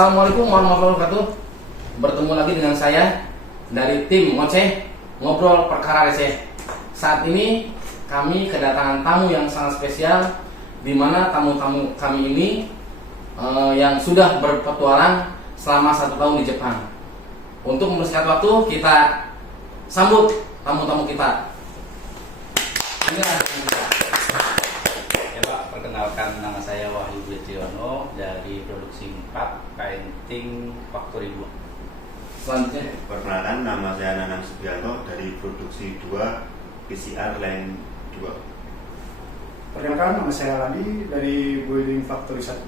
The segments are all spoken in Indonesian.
Assalamualaikum warahmatullahi wabarakatuh. Bertemu lagi dengan saya dari tim Ngoceh Ngobrol Perkara Receh. Saat ini kami kedatangan tamu yang sangat spesial, di mana tamu-tamu kami ini yang sudah berpetualang selama 1 tahun di Jepang. Untuk mempersingkat waktu, kita sambut tamu-tamu kita. Ya Pak, perkenalkan nama saya Wahyu Betiono dari Produksi 4 Painting Factory 2. Selanjutnya, Perkenalkan, nama saya Nanang Subianto dari Produksi 2 PCR Line 2. Perkenalkan, nama saya Landi dari Building Factory 1.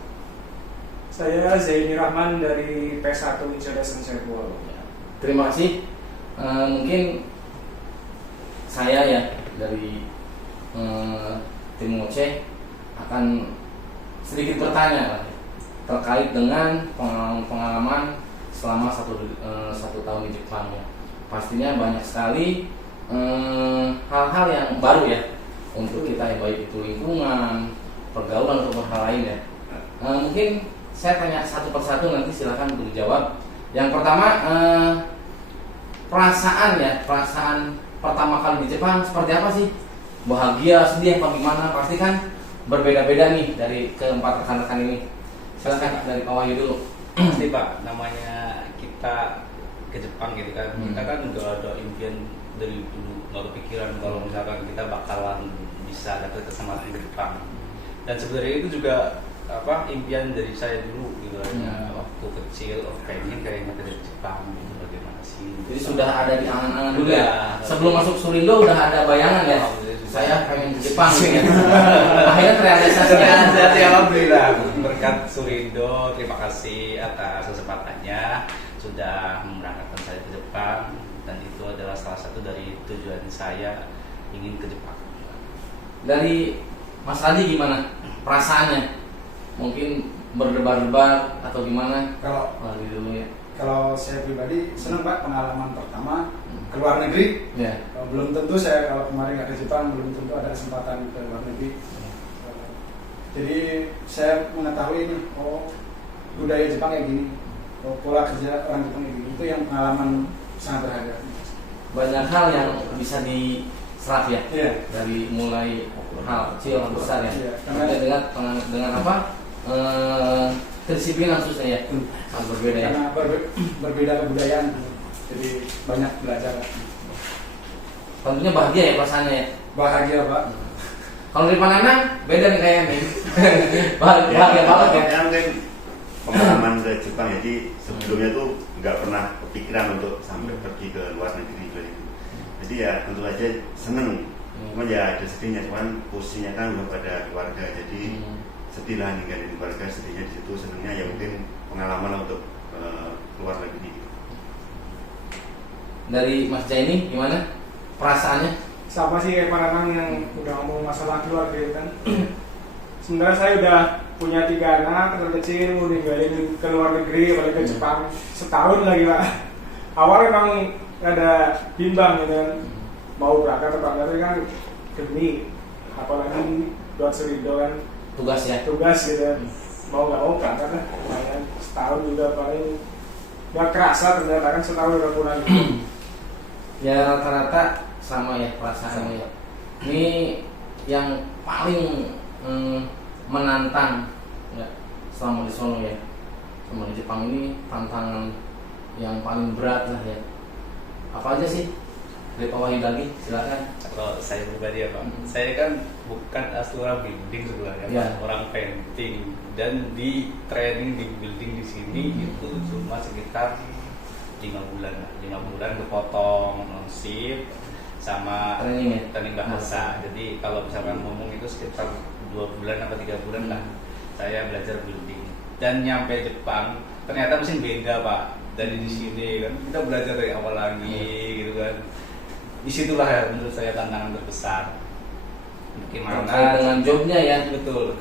Saya Zaini Rahman dari P1 Incerdas Conceptual. terima kasih. Mungkin saya ya dari tim Ngoceh akan sedikit bertanya terkait dengan pengalaman selama satu tahun di Jepang ya. Pastinya banyak sekali hal-hal yang baru ya untuk kita, baik itu lingkungan, pergaulan atau hal lain ya. Mungkin saya tanya satu persatu, nanti silakan untuk dijawab. Yang pertama, perasaan pertama kali di Jepang seperti apa sih? Bahagia, sedih, apa gimana? Pasti kan berbeda-beda nih dari keempat rekan-rekan ini. Silakan dari Pak Wahyu dulu. Pasti Pak, namanya kita ke Jepang gitu kan, kita kan udah ada impian dari dulu, nggak kepikiran kalau misalkan kita bakalan bisa dapat kesempatan ke Jepang. Dan sebenarnya itu juga impian dari saya dulu gitu kan. Waktu kecil, pengen kayaknya ke Jepang gitu, bagaimana sih? Jadi sudah ada di angan-angan dulu Udah. ya. Sebelum masuk Surindo udah ada bayangan ya. Saya pengen ke Jepang ya. Akhirnya terrealisasi ya. Jadi alhamdulillah berkat Surindo, terima kasih atas kesempatannya sudah memberangkatkan saya ke Jepang, dan itu adalah salah satu dari tujuan saya ingin ke Jepang. Dari Mas Adi gimana perasaannya? Mungkin berdebar-debar atau gimana? Kalau Lagi dulu ya. kalau saya pribadi senang Pak, pengalaman pertama ke luar negeri. Ya. Belum tentu saya kalau kemarin nggak ke Jepang, belum tentu ada kesempatan ke luar negeri. Jadi saya mengetahui ini, budaya Jepang kayak gini, pola kerja orang Jepang kayak gini. Itu yang pengalaman sangat berharga. Banyak hal yang bisa diserap ya. Iya. Dari mulai hal kecil hal besar ya. Iya. Dengan apa? Kedisiplinan khususnya ya. Sangat berbeda ya. Karena berbeda kebudayaan, jadi banyak belajar. Tentunya bahagia ya perasaannya ya. Bahagia Pak. Kalau dari Pananang beda nih kayaknya nih. Bahagia banget ya. Saya mungkin pengalaman ke Jepang, jadi sebelumnya tuh nggak pernah kepikiran untuk sampai pergi ke luar negeri gitu. Jadi ya tentu aja seneng. Cuma ya ada sedihnya, cuman posisinya kan udah pada keluarga, jadi sedih lah ninggalin keluarga, sedihnya di situ, senengnya ya mungkin pengalaman untuk keluar negeri. Dari Mas Jaini gimana perasaannya? Sama sih kayak Pananang yang udah ngomong masalah keluarga gitu kan. Sebenarnya saya udah punya 3 anak kecil, mau ninggalin ke luar negeri, balik ke Jepang setahun lagi Pak. Awal emang ada bimbang gitu kan, mau berangkat atau enggak, tapi kan demi apalagi buat Surindo kan Tugas ya. tugas gitu kan. Mau nggak mau berangkat lah, lumayan setahun juga paling nggak kerasa, ternyata kan setahun udah pulang. Ya rata-rata sama ya perasaannya ya. Ini yang paling menantang ya, selama di sono ya, selama di Jepang ini tantangan yang paling berat lah ya. Apa aja sih? Dari Pak Wahyu lagi, silakan. Kalau saya pribadi ya Pak, saya kan bukan asli orang building sebenarnya, Ya. orang painting, dan di training di building di sini itu cuma sekitar 5 bulan, 5 bulan kepotong shift sama training bahasa. Jadi kalau misalkan ngomong itu sekitar 2 bulan atau 3 bulan lah saya belajar building. Dan nyampe Jepang ternyata mesin beda Pak dari di sini kan, kita belajar dari awal lagi gitu kan. Disitulah ya menurut saya tantangan terbesar. Gimana Terkait dengan jobnya ya. betul.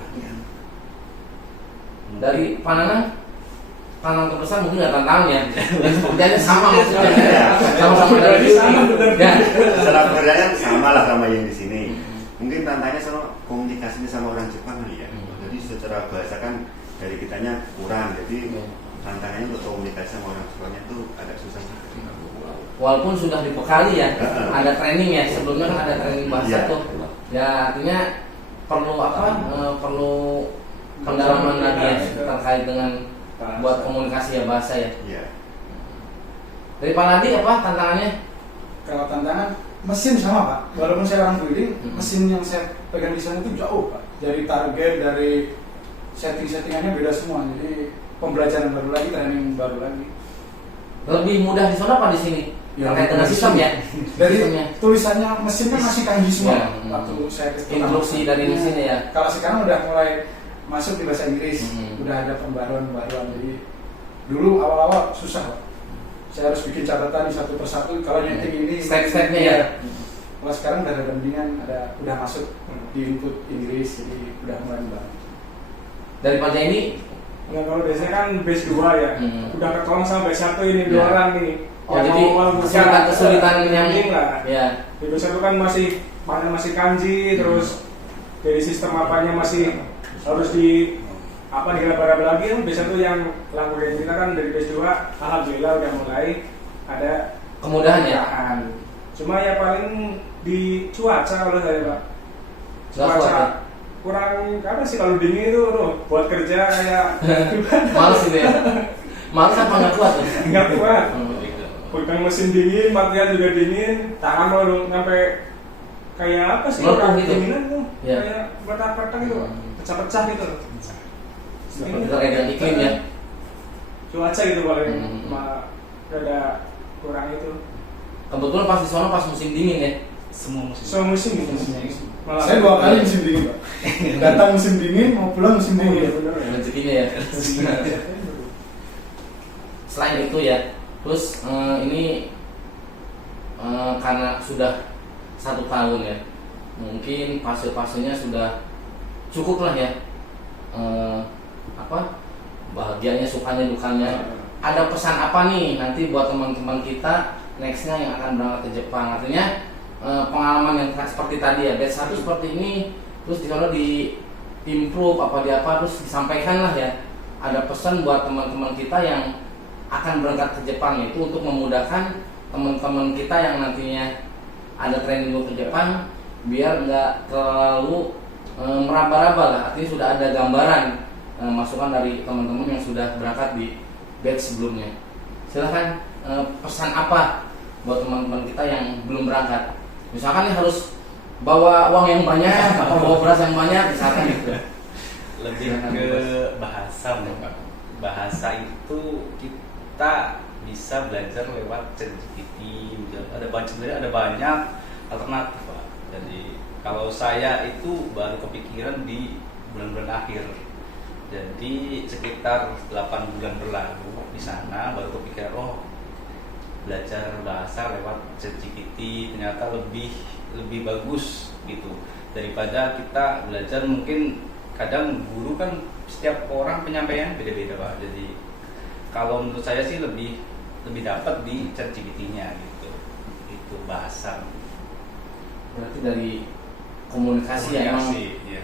Dari Pananang, tantangan terbesar mungkin nggak tantangan ya. Pekerjaannya sama maksudnya. Sama-sama dari ya. Secara pekerjaan sama lah sama yang di sini. Mungkin tantangannya sama komunikasinya sama orang Jepang kali ya. Jadi secara bahasa kan dari kitanya kurang, jadi tantangannya untuk komunikasi sama orang tuanya itu agak susah. Walaupun sudah dibekali ya, ada training ya, sebelumnya kan ada training bahasa Iya. tuh. Ya artinya perlu apa? Perlu pendalaman lagi ya terkait dengan buat komunikasi ya bahasa ya. Iya. Dari Pak Ladi apa tantangannya? Kalau tantangan mesin sama Pak, walaupun saya orang building, Hmm. mesin yang saya pegang di sana itu jauh Pak. Dari target, dari settingannya beda semua. Jadi pembelajaran baru lagi, training baru lagi. Lebih mudah di sana apa di sini? Ya, Terkait dengan sistem ya. Dari Sistemnya. tulisannya mesinnya masih kanji semua. Ya. Waktu saya ke Instruksi dari mesinnya ya. Kalau sekarang udah mulai masuk di bahasa Inggris, Hmm. udah ada pembaruan-pembaruan. Jadi dulu awal-awal susah Pak. Saya harus bikin catatan di satu persatu. Kalau nyeting ini Step-stepnya ya. Kalau sekarang udah ada bimbingan, udah masuk di input Inggris, jadi udah mulai membantu. Dari Pak Jaini, Nah, kalau biasanya kan base 2 ya, udah ketolong sama base 1 ini, Ya. 2 orang ini. Oh, jadi kesulitan yang lah. ya. Di base 1 kan masih kanji, terus dari sistem apanya masih harus diraba-raba lagi. Base 1 yang lakukan kita kan dari base 2, alhamdulillah udah mulai ada Kemudahan ya. kemudahan. Cuma ya paling di cuaca kalau saya Pak. Nggak kuat ya? Kurang apa sih kalau dingin itu buat kerja kayak Males gitu ya. Males apa nggak kuat tuh? nggak kuat. Hmm. Pegang mesin dingin, material juga dingin, tangan mau sampai kayak apa sih? Melepuh Kayak gitu. dominan tuh, Ya. kayak petak-petak gitu, pecah-pecah gitu. Ini Terkait dengan iklim ya. cuaca gitu paling, Hmm. ada kurang itu. Kebetulan pas di sana pas musim dingin ya. Semua musim. So musim gitu. Malah Saya 2 kali musim dingin Pak. Datang musim dingin, mau pulang musim Oh, iya dingin. bener ya. Rezekinya ya. Selain itu ya, terus ini karena sudah 1 tahun ya, mungkin fase-fasenya sudah cukup lah ya. Bahagianya, sukanya, dukanya. Ada pesan apa nih nanti buat teman-teman kita nextnya yang akan berangkat ke Jepang? Artinya pengalaman yang seperti tadi ya, batch 1 seperti ini, terus di sana di improve terus disampaikan lah ya. Ada pesan buat teman-teman kita yang akan berangkat ke Jepang itu untuk memudahkan teman-teman kita yang nantinya ada training ke Jepang biar nggak terlalu meraba-raba lah. Artinya sudah ada gambaran masukan dari teman-teman yang sudah berangkat di batch sebelumnya. Silahkan pesan apa buat teman-teman kita yang belum berangkat? Misalkan nih harus bawa uang yang banyak atau bawa beras yang banyak, misalkan gitu. Lebih ke bahasa Pak. Bahasa itu kita bisa belajar lewat ChatGPT. Sebenarnya ada banyak alternatif Pak. Jadi kalau saya itu baru kepikiran di bulan-bulan akhir. Jadi sekitar 8 bulan berlalu di sana baru kepikiran belajar bahasa lewat ChatGPT ternyata lebih bagus gitu daripada kita belajar. Mungkin kadang guru kan setiap orang penyampaian beda-beda Pak. Jadi kalau menurut saya sih lebih dapat di ChatGPT-nya gitu. Itu bahasa. Berarti dari komunikasi ya emang ya.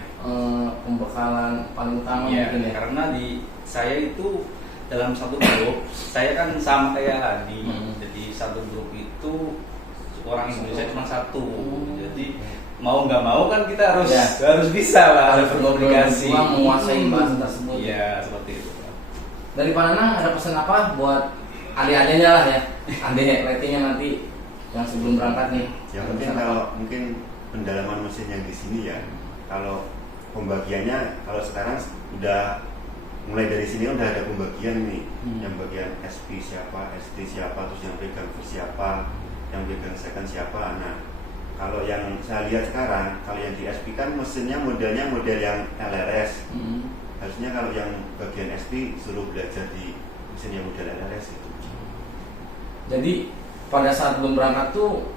Pembekalan paling utama Ya, mungkin ya. karena di saya itu dalam satu grup, saya kan sama kayak Hadi. Jadi satu grup itu orang Indonesia cuma 1. Jadi mau nggak mau kan kita harus bisa lah, harus berkomunikasi. Menguasai bahasa tersebut. Iya, seperti itu. Dari Pak Nanang ada pesan apa buat adik-adiknya lah ya? Adik ratingnya nanti yang sebelum berangkat nih. Ya mungkin kalau pendalaman mesin yang di sini ya, kalau pembagiannya kalau sekarang udah mulai dari sini udah ada pembagian nih, yang bagian SP siapa, SD siapa, terus yang pegang first siapa, yang pegang second siapa. Nah kalau yang saya lihat sekarang, kalau yang di SP kan mesinnya modelnya model yang LRS. Harusnya kalau yang bagian SP suruh belajar di mesin yang model LRS itu. Jadi pada saat belum berangkat tuh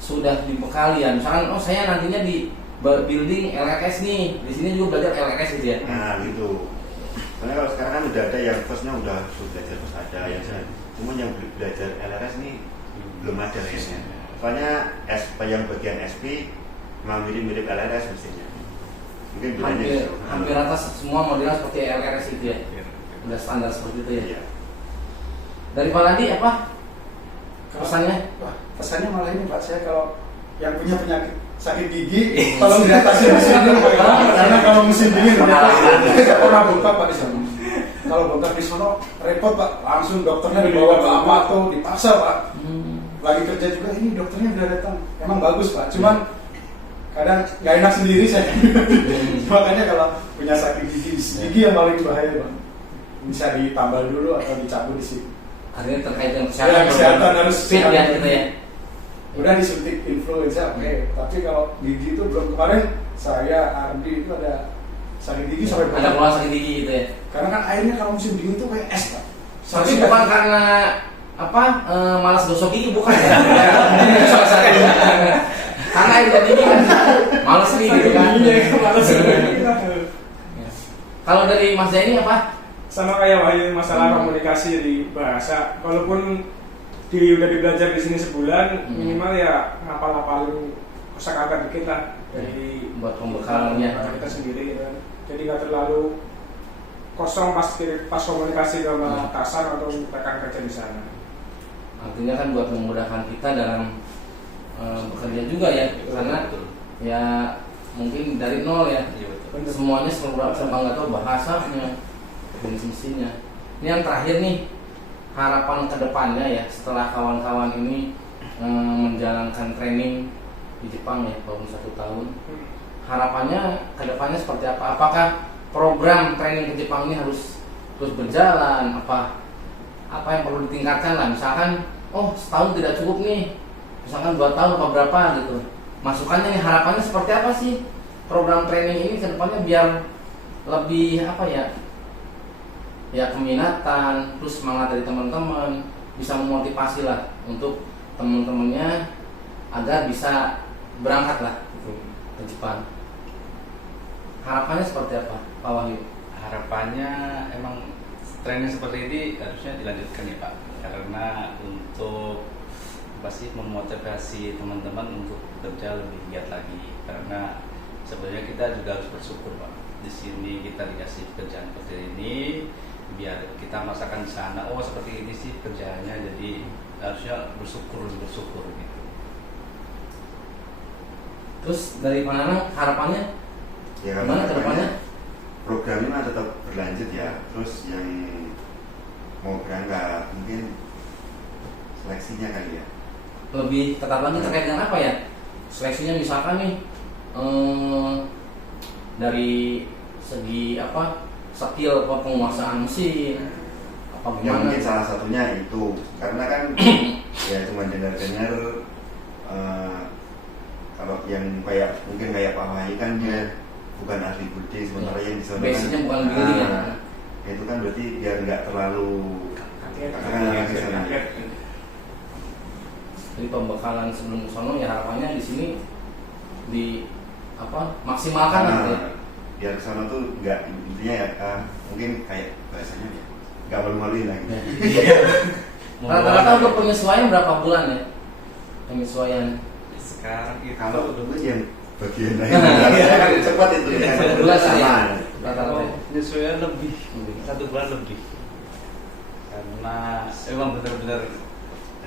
sudah dibekali ya. Misalkan saya nantinya di building LRS nih, di sini juga belajar LRS gitu ya. Nah gitu. Soalnya kalau sekarang kan udah ada yang firstnya udah belajar first ada yang cuma yang belajar LRS nih belum ada kayaknya. Soalnya yang bagian SP memang mirip-mirip LRS mestinya. Mungkin Hampir rata semua modelnya seperti LRS itu ya. udah standar seperti itu ya. Iya. Dari Pak Ladi apa pesannya? Wah, pesannya malah ini Pak, saya kalau yang punya penyakit sakit gigi tolong diatasi di sini karena kalau musim dingin nggak pernah bengkak Pak di sana. Kalau bengkak di sana repot Pak, langsung dokternya dibawa ke apa tuh, dipaksa Pak. Lagi kerja juga ini dokternya udah datang, emang bagus Pak, cuman kadang nggak enak sendiri saya. Makanya kalau punya sakit gigi yang paling bahaya Pak, bisa ditambal dulu atau dicabut di sini. Artinya terkait dengan Ya, kesehatan harus fit ya gitu ya. Udah disuntik influenza, oke. Tapi kalau gigi itu belum. Kemarin saya Ardi itu ada sakit gigi sampai Ada keluar sakit gigi gitu ya. karena kan airnya kalau musim dingin itu kayak es Pak. Tapi bukan karena apa malas gosok gigi, bukan ya? Itu salah satunya. Karena air dan gigi kan malas nih gitu kan. Kalau dari Mas Zaini apa? Sama kayak Wahyu, masalah komunikasi di bahasa. Walaupun udah belajar di sini sebulan, minimal ya ngapal-ngapalin kosakata dikit lah dari buat pembekalannya kita sendiri gitu. Jadi nggak terlalu kosong pas komunikasi sama atasan atau rekan kerja di sana. Artinya kan buat memudahkan kita dalam bekerja juga ya, karena ya mungkin dari nol ya. Iya betul. Semuanya serba nggak tahu bahasanya, jenis mesinnya. Ini yang terakhir nih, harapan kedepannya ya setelah kawan-kawan ini menjalankan training di Jepang ya baru 1 tahun. Harapannya kedepannya seperti apa? Apakah program training ke Jepang ini harus terus berjalan? Apa yang perlu ditingkatkan lah? Misalkan, setahun tidak cukup nih, misalkan 2 tahun apa berapa gitu. Masukannya nih, harapannya seperti apa sih program training ini ke depannya biar lebih apa ya keminatan, terus semangat dari teman-teman, bisa memotivasi lah untuk teman-temannya agar bisa berangkat lah gitu, ke Jepang. Harapannya seperti apa, Pak Wahyu? Harapannya emang training seperti ini harusnya dilanjutkan ya Pak, karena untuk memotivasi teman-teman untuk bekerja lebih giat lagi. Karena sebenarnya kita juga harus bersyukur Pak, di sini kita dikasih kerjaan seperti ini, biar kita merasakan di sana seperti ini sih kerjaannya, jadi harusnya bersyukur gitu. Terus dari Pak Nanang harapannya gimana ke depannya? Programnya tetap berlanjut ya, terus yang mau berangkat mungkin seleksinya kali ya lebih ketat lagi terkait dengan apa ya? Seleksinya misalkan nih dari segi skill penguasaan mesin apa ya, gimana? mungkin salah satunya itu karena kan ya cuma dengar kalau yang mungkin kayak Pak Wahyu kan dia bukan ahli building, sementara yang di sana basicnya bukan building ya. Itu kan berarti biar nggak terlalu kaget. Jadi pembekalan sebelum sono ya harapannya di sini maksimalkan gitu ya. Biar kesana tuh nggak, intinya ya mungkin kayak bahasanya ya nggak malu-maluin lagi. Rata-rata untuk penyesuaian berapa bulan ya? Penyesuaian Sekarang itu Kalau dulu yang bagian lain cepat itu ya. 1 bulan lah ya. kalau penyesuaian lebih 1 bulan lebih, karena emang benar-benar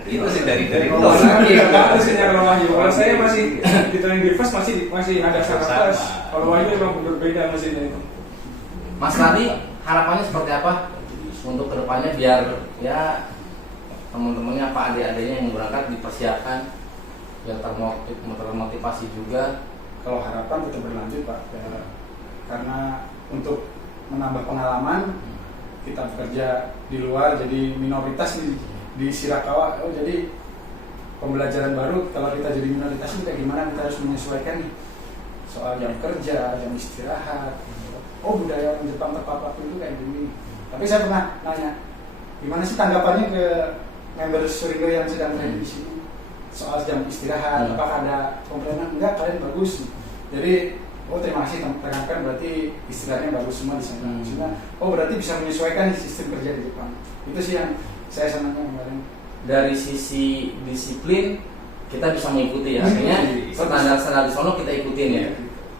itu sih dari Kalau Wahyu, kalau saya masih di training di first masih ada sangat. Kalau Wahyu memang berbeda mesinnya itu. Mas Radi harapannya seperti apa untuk kedepannya biar ya teman-temannya adik-adiknya yang berangkat dipersiapkan biar termotivasi juga. Kalau harapan tetap berlanjut Pak, karena untuk menambah pengalaman kita bekerja di luar jadi minoritas di Shirakawa. Jadi pembelajaran baru kalau kita jadi minoritas itu kayak gimana, kita harus menyesuaikan nih soal jam kerja, jam istirahat. Budaya orang Jepang terpapar itu kayak gini. Tapi saya pernah nanya, gimana sih tanggapannya ke member Surigo yang sedang training di sini soal jam istirahat? Apakah ada komplainan? Enggak, kalian bagus. Jadi terima kasih tekan berarti istirahatnya bagus semua di sana. Berarti bisa menyesuaikan sistem kerja di Jepang. Itu sih yang saya senangnya kemarin. Dari sisi disiplin kita bisa mengikuti ya, artinya standar di sono kita ikutin ya.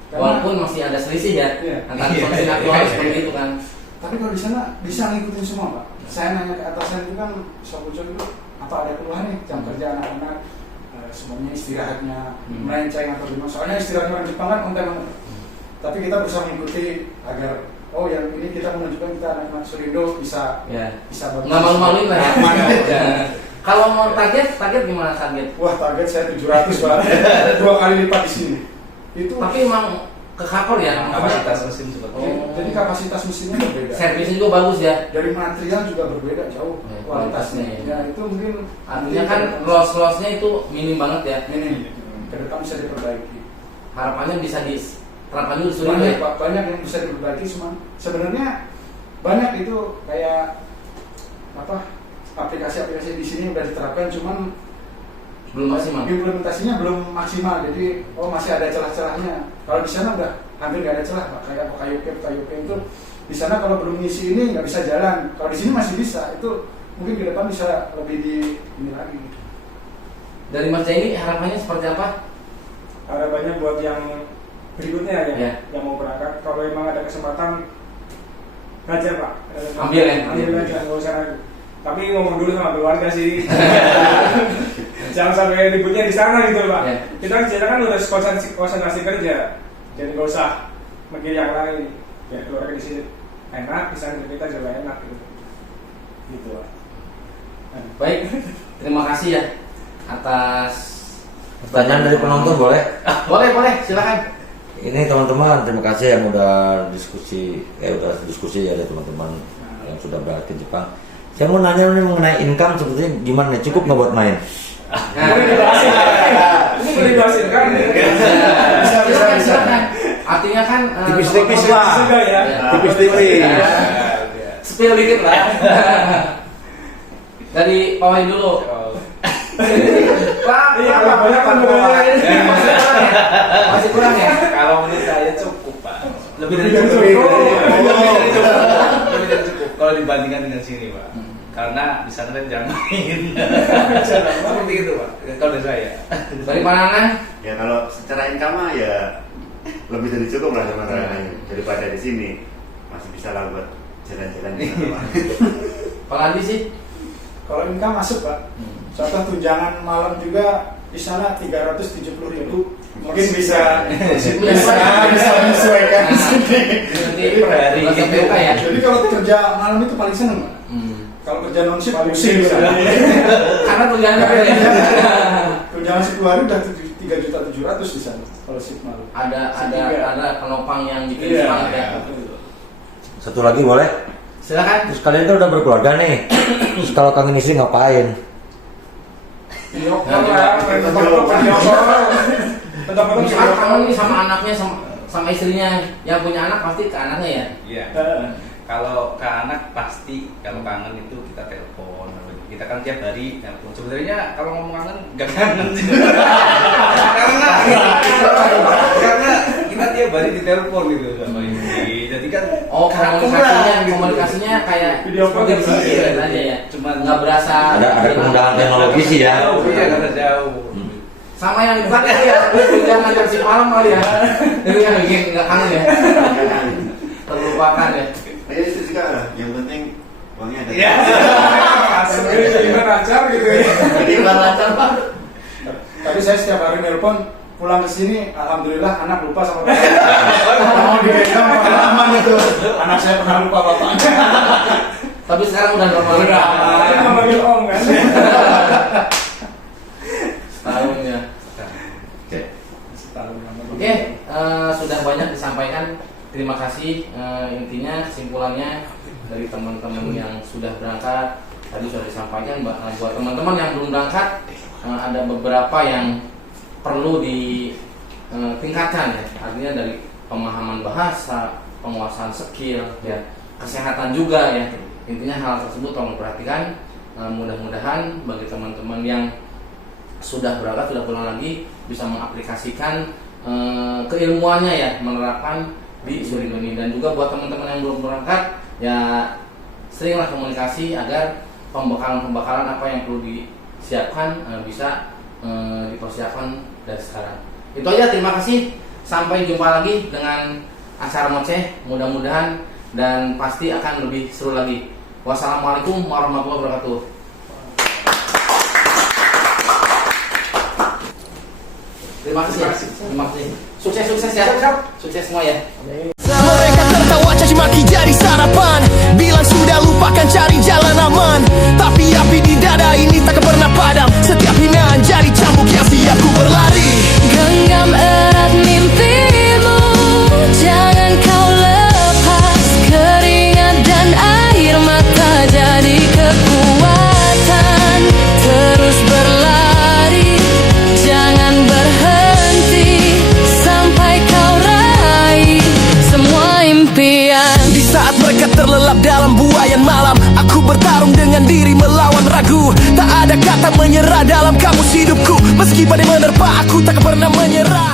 Walaupun masih ada selisih ya antara mesin aktual seperti itu kan. Tapi kalau di sana bisa ngikutin semua Pak. Saya nanya ke atasan itu kan, Sopuco itu apa ada keluhan nih jam kerja anak-anak, semuanya istirahatnya melenceng atau gimana. Soalnya istirahatnya orang Jepang kan on time banget. Tapi kita berusaha mengikuti agar yang ini kita menunjukkan kita anak-anak Surindo bisa bagus. Nggak malu-maluin lah ya. Aman, ya. Kalau mau target gimana target? Wah, target saya 700 Pak. 2 kali lipat di sini. Itu Tapi emang ke kapal ya, Kapasitas mesin seperti itu. jadi kapasitas mesinnya berbeda. servisnya juga bagus ya. Dari material juga berbeda jauh kualitasnya. kualitasnya. Ya itu mungkin Artinya kan loss-lossnya itu minim banget ya. ini ke depan bisa diperbaiki. Harapannya bisa diterapkan dulu Banyak ya. Pak, banyak yang bisa diperbaiki, cuma sebenarnya banyak itu kayak aplikasi-aplikasi di sini udah diterapkan, cuman Belum maksimal. implementasinya belum maksimal, jadi masih ada celah-celahnya. Kalau di sana udah hampir nggak ada celah Pak, kayak Kayoke itu di sana kalau belum ngisi ini nggak bisa jalan. Kalau di sini masih bisa, itu mungkin ke depan bisa lebih ini lagi. Dari Mas Jaini harapannya seperti apa? Harapannya buat yang berikutnya ya, Ya. yang mau berangkat, kalau memang ada kesempatan belajar Pak. Ambil ya? Ambil aja, nggak usah ragu. Tapi ngomong dulu sama keluarga sih. Jangan sampai ributnya di sana gitu Pak. Ya. Kita kan udah konsentrasi kerja, jadi nggak usah mikir yang lain. Ya keluarga di sini enak, di sana kita juga enak gitu. Gitu Pak. Baik, terima kasih ya atas Pertanyaan dari penonton boleh? boleh silakan. Ini teman-teman, terima kasih yang udah diskusi ya dari teman-teman yang sudah berangkat ke Jepang. Saya mau nanya nih mengenai income sebetulnya gimana nih, cukup nggak buat main? Boleh dibahasin ini boleh dibahasin kan? Bisa. Artinya kan Tipis-tipis lah. Sudah ya. Tipis-tipis. Spill dikit lah. Dari Pak Wahyu dulu. Pak, Iya, kalau banyak kan masih kurang ya? Kalau menurut saya cukup Pak. Lebih dari Lebih dari cukup. cukup. Lebih dari cukup. Kalau dibandingkan dengan sini Pak. Karena di sana kan jangan main. Seperti itu Pak. Kalau dari saya. Dari Pak Nanang? Ya kalau secara income ya lebih dari cukup lah sebenarnya daripada di sini. Masih bisa lah buat jalan-jalan di sana. Pak Andi sih? Kalau income masuk Pak. Contoh tunjangan malam juga di sana 370.000, mungkin bisa menyesuaikan di sini. Nanti per hari gitu ya. Jadi kalau kerja malam itu paling seneng Pak. Kalau kerja non shift Paling pusing bisa. Karena tunjangan apa ya? Tunjangan 10 hari udah 3.700.000 di sana kalau shift malam. Ada penopang yang bikin Iya. semangat ya. Satu lagi boleh? Silakan. Terus kalian kan udah berkeluarga nih. Terus kalau kangen istri ngapain? Nyokor lah, main foto nyokor. Misalkan kangen nih sama anaknya sama istrinya, yang punya anak pasti ke anaknya ya. Iya. Kalau ke anak pasti kalau kangen itu kita telepon. Kita kan tiap hari telepon. Sebenarnya kalau ngomong kangen nggak kangen sih. karena kita tiap hari ditelepon gitu sama istri. Jadi kan komunikasinya kayak Video call seperti di sini iya, aja ya. Cuman Nggak berasa Ada kemudahan teknologi sih ya. jauh, iya karena jauh. sama yang bukan itu ya, jangan kasih malam kali ya. Itu yang bikin nggak kangen ya, terlupakan ya. Ya itu juga lah. Yang penting uangnya ada. Iya. Sebenarnya jadi lancar gitu ya. Jadi bukan lancar Pak. Tapi saya setiap hari nelpon pulang ke sini, alhamdulillah anak lupa sama bapak. Mau dipegang pengalaman itu. Anak saya pernah lupa bapaknya. Tapi sekarang udah normal. Kita manggil om kan. Setahun ya. Oke. Oke, sudah banyak disampaikan. Terima kasih. Intinya kesimpulannya dari teman-teman yang sudah berangkat tadi sudah disampaikan. Buat teman-teman yang belum berangkat, ada beberapa yang perlu ditingkatkan ya. Artinya dari pemahaman bahasa, penguasaan skill, ya, kesehatan juga ya. Intinya hal tersebut tolong perhatikan. Mudah-mudahan bagi teman-teman yang sudah berangkat, sudah pulang lagi, bisa mengaplikasikan keilmuannya ya, menerapkan di Surindo ini. Dan juga buat teman-teman yang belum berangkat, ya seringlah komunikasi agar pembekalan-pembekalan apa yang perlu disiapkan bisa dipersiapkan dari sekarang. Itu aja, terima kasih. Sampai jumpa lagi dengan acara Moceh. Mudah-mudahan dan pasti akan lebih seru lagi. Wassalamualaikum warahmatullahi wabarakatuh. Terima kasih. Terima kasih. Sukses ya. Sukses semua ya. Mereka tertawa caci maki jadi sarapan, bilang sudah lupakan cari jalan aman. Tapi api di dada ini tak pernah padam. Setiap hinaan jadi cambuk yang siap ku berlari. Genggam erat mimpimu, jangan kau lepas. Keringat dan air mata jadi kekuatan. Terus berlari, jangan berhenti sampai kau raih semua impian. Di saat mereka terlelap dalam buayan malam, aku bertarung dengan diri melawan ragu. Tak ada kata menyerah dalam kamus hidupku. Meski badai menerpa, aku tak pernah menyerah.